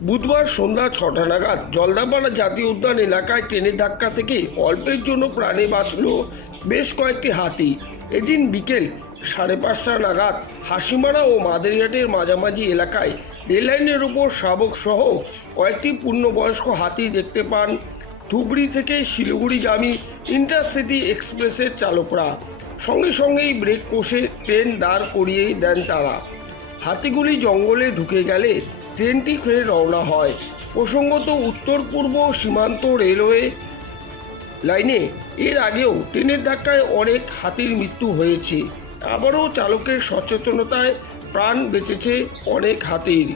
বুধবার সন্ধ্যা ছটা নাগাদ জলদাপাড়া জাতীয় উদ্যান এলাকায় ট্রেনের ধাক্কা থেকে অল্পের জন্য প্রাণে বাঁচল বেশ কয়েকটি হাতি। এদিন বিকেল সাড়ে পাঁচটা নাগাদ হাসিমারা ও মাদারিহাটের মাঝামাঝি এলাকায় রেললাইনের ওপর শাবক সহ কয়েকটি পূর্ণবয়স্ক হাতি দেখতে পান ধুবড়ি থেকে শিলিগুড়িগামী ইন্টারসিটি এক্সপ্রেসের চালকরা। সঙ্গে সঙ্গেই ব্রেক কষে ট্রেন দাঁড় করিয়ে দেন তারা। হাতিগুলি জঙ্গলে ঢুকে গেলে ট্রেনটি ফের রওনা হয়। প্রসঙ্গত উত্তর, পূর্ব সীমান্ত রেলওয়ে লাইনে এর আগেও ট্রেনের ধাক্কায় অনেক হাতির মৃত্যু হয়েছে। আবারও চালকের সচেতনতায় প্রাণ বেঁচেছে অনেক হাতির।